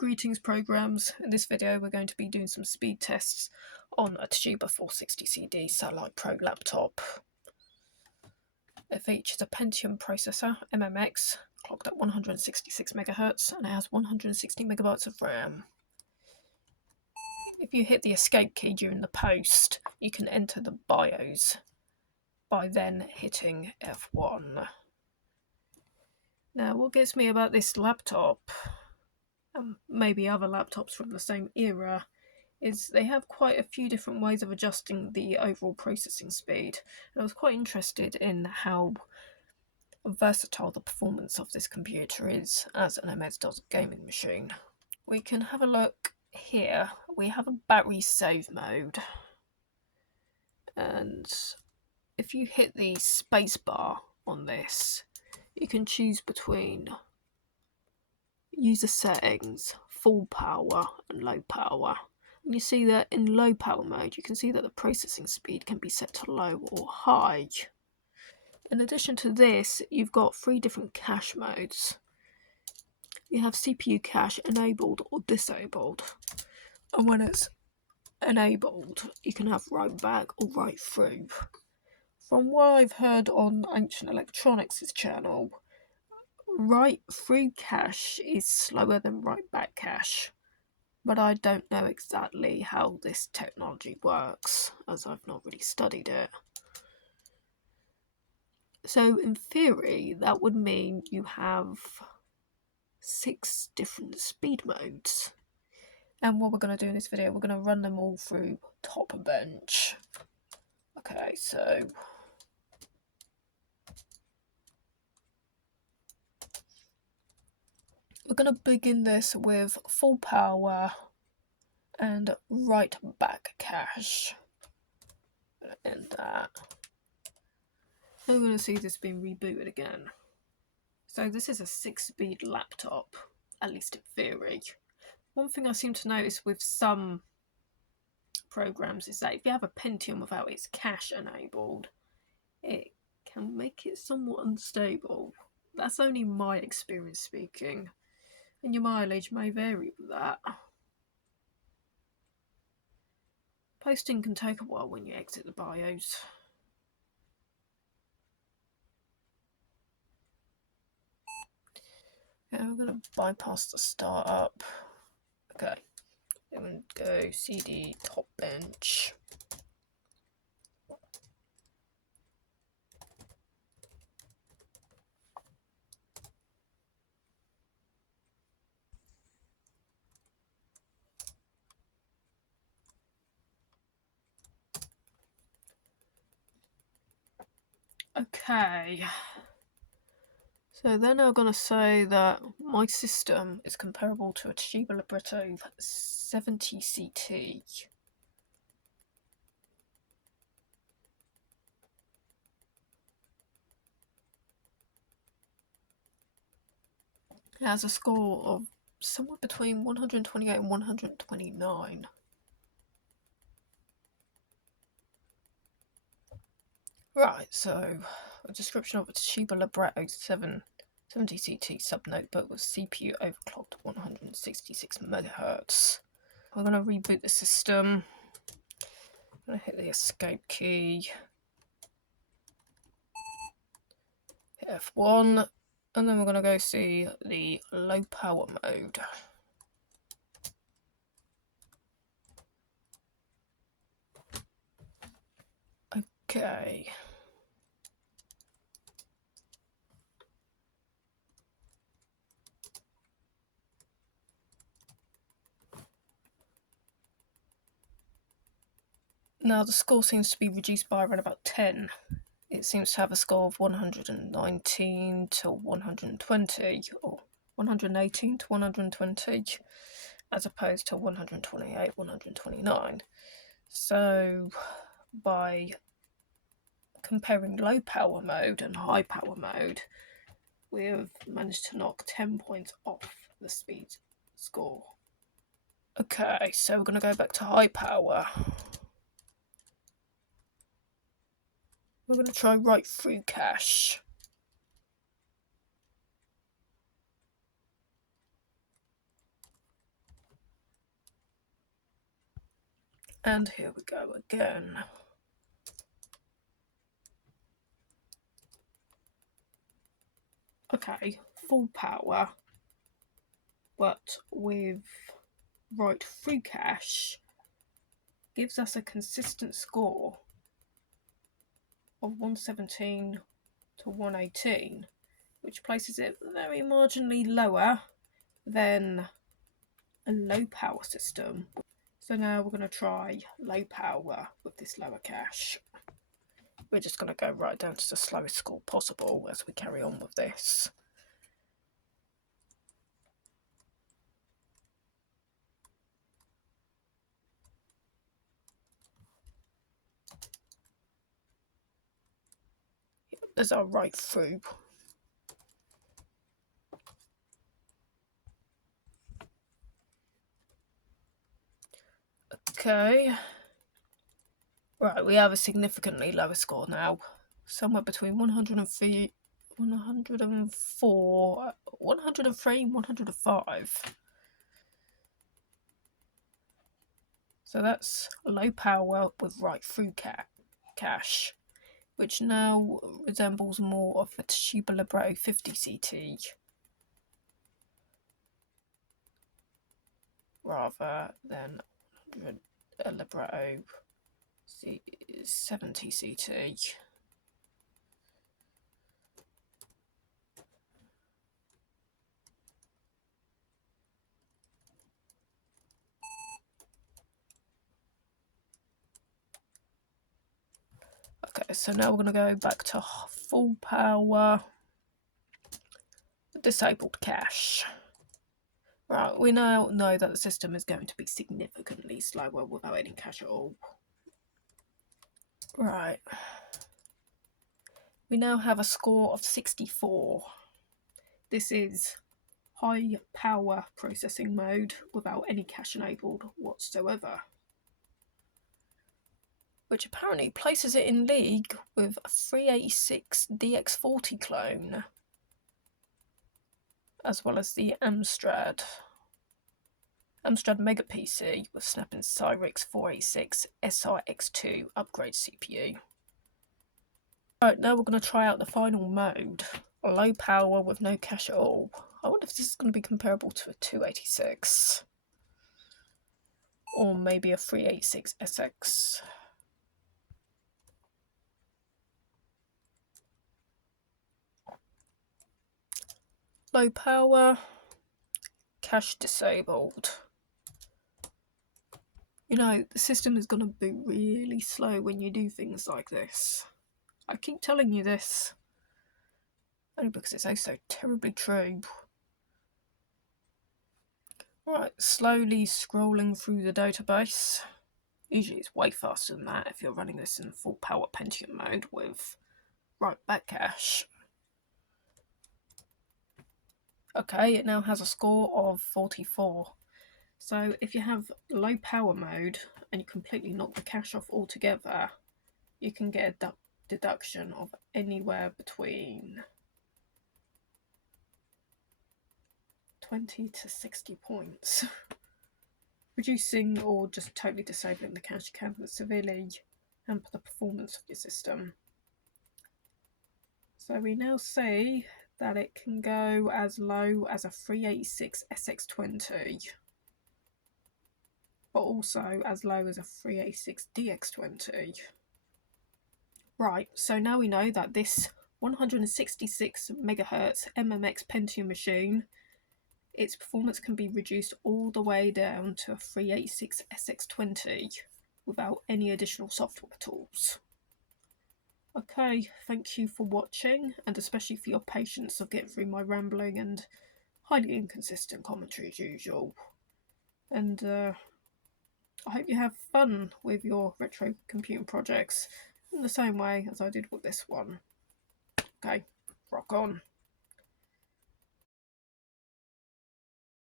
Greetings programs. In this video we're going to be doing some speed tests on a Toshiba 460CD Satellite Pro laptop. It features a Pentium processor, MMX, clocked at 166 MHz, and it has 160 MB of RAM. If you hit the escape key during the post, you can enter the BIOS by then hitting F1. Now, what gets me about this laptop, and maybe other laptops from the same era, is they have quite a few different ways of adjusting the overall processing speed. And I was quite interested in how versatile the performance of this computer is as an MS-DOS gaming machine. We can have a look here. We have a battery save mode, and if you hit the spacebar on this, you can choose between user settings, full power and low power. And you see that in low power mode, you can see that the processing speed can be set to low or high. In addition to this, you've got 3 different cache modes. You have CPU cache enabled or disabled. And when it's enabled, you can have write back or write through. From what I've heard on Ancient Electronics' channel, write through cache is slower than write back cache. But I don't know exactly how this technology works, as I've not really studied it. So in theory, that would mean you have 6 different speed modes. And what we're going to do in this video, we're going to run them all through top bench. Okay, so we're going to begin this with full power and write back cache. And that. I'm going to see this being rebooted again. So this is a 6-speed laptop, at least in theory. One thing I seem to notice with some programs is that if you have a Pentium without its cache enabled, it can make it somewhat unstable. That's only my experience speaking, and your mileage may vary with that. Posting can take a while when you exit the BIOS. Okay, we're going to bypass the startup. Okay, I'm going to go CD top bench. Okay, so then I'm going to say that my system is comparable to a Toshiba Libretto 70CT. It has a score of somewhere between 128 and 129. Right, so a description of a Toshiba Libretto 70CT sub-notebook with CPU overclocked 166 MHz. I'm going to reboot the system. I'm going to hit the escape key, hit F1, and then we're going to go see the low power mode. Okay. Now the score seems to be reduced by around about 10. It seems to have a score of 119 to 120, or 118 to 120, as opposed to 128, 129. So by comparing low power mode and high power mode, we have managed to knock 10 points off the speed score. Okay, so we're going to go back to high power. We're going to try write through cache. And here we go again. Okay, full power, but with right through cache gives us a consistent score of 117 to 118, which places it very marginally lower than a low power system. So now we're going to try low power with this lower cache. We're just going to go right down to the slowest score possible as we carry on with this. There's our right through. Okay. Right, we have a significantly lower score now. Somewhere between 103, 104, 103, 105. So that's low power with right through cache, which now resembles more of a Toshiba Libretto 50 CT rather than a Libretto 70 CT. Okay, so now we're going to go back to full power, disabled cache. Right, we now know that the system is going to be significantly slower without any cache at all. Right. We now have a score of 64. This is high power processing mode without any cache enabled whatsoever, which apparently places it in league with a 386 DX40 clone, as well as the Amstrad Mega PC with snapping Cyrix 486 SRX2 upgrade CPU. Right, now we're going to try out the final mode, low power with no cache at all. I wonder if this is going to be comparable to a 286 or maybe a 386 SX. Low power, cache disabled. You know, the system is going to be really slow when you do things like this. I keep telling you this, only because it's so terribly true. Right, slowly scrolling through the database. Usually it's way faster than that if you're running this in full power Pentium mode with right back cache. Okay, it now has a score of 44. So if you have low power mode and you completely knock the cache off altogether, you can get a deduction of anywhere between 20 to 60 points. Reducing or just totally disabling the cache can severely hamper the performance of your system. So we now see that it can go as low as a 386 SX20, but also as low as a 386 DX20. Right, so now we know that this 166 MHz MMX Pentium machine, its performance can be reduced all the way down to a 386 SX20 without any additional software tools. Okay, thank you for watching, and especially for your patience of getting through my rambling and highly inconsistent commentary as usual. And I hope you have fun with your retro computing projects in the same way as I did with this one. Okay, rock on.